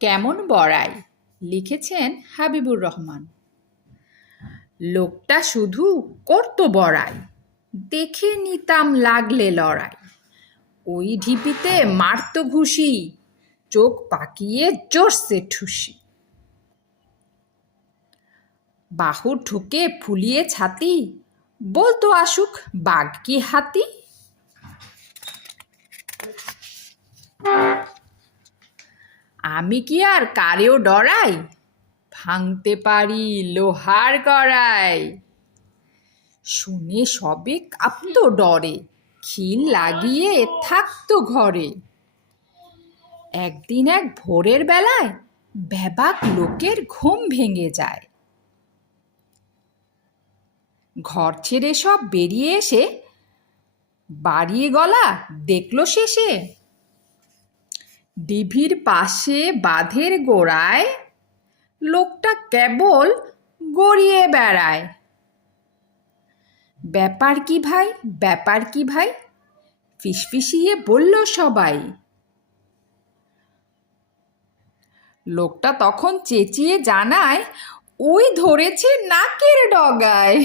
কেমন বড়াই লিখেছেন হাবিবুর রহমান। লোকটা শুধু করতো বড়াই, দেখে নিতাম লাগলে লড়াই। ওই ঢিপিতে মারতো ঘুষি, চোখ পাকিয়ে জোরসে ঠুসি। বাহু ঠুকে ফুলিয়ে ছাতি, বলতো আসুক বাঘ কি হাতি। আমি কি আর কারেও ডরাই, ভাঙতে পারি লোহার কড়াই। শুনে সবে কাঁপতো ডরে, খিল লাগিয়ে থাকতো ঘরে। একদিন এক ভোরের বেলায় ব্যাবাক লোকের ঘুম ভেঙে যায়। ঘর ছেড়ে সব বেরিয়ে এসে বাড়িয়ে গলা দেখলো শেষে, ডিভির পাশে বাঁধের গোড়ায় লোকটা কেবল গড়িয়ে বেড়ায়। ব্যাপার কি ভাই, ব্যাপার কি ভাই, ফিসফিসিয়ে বলল সবাই। লোকটা তখন চেঁচিয়ে জানায়, ওই ধরেছে নাকের ডগায়।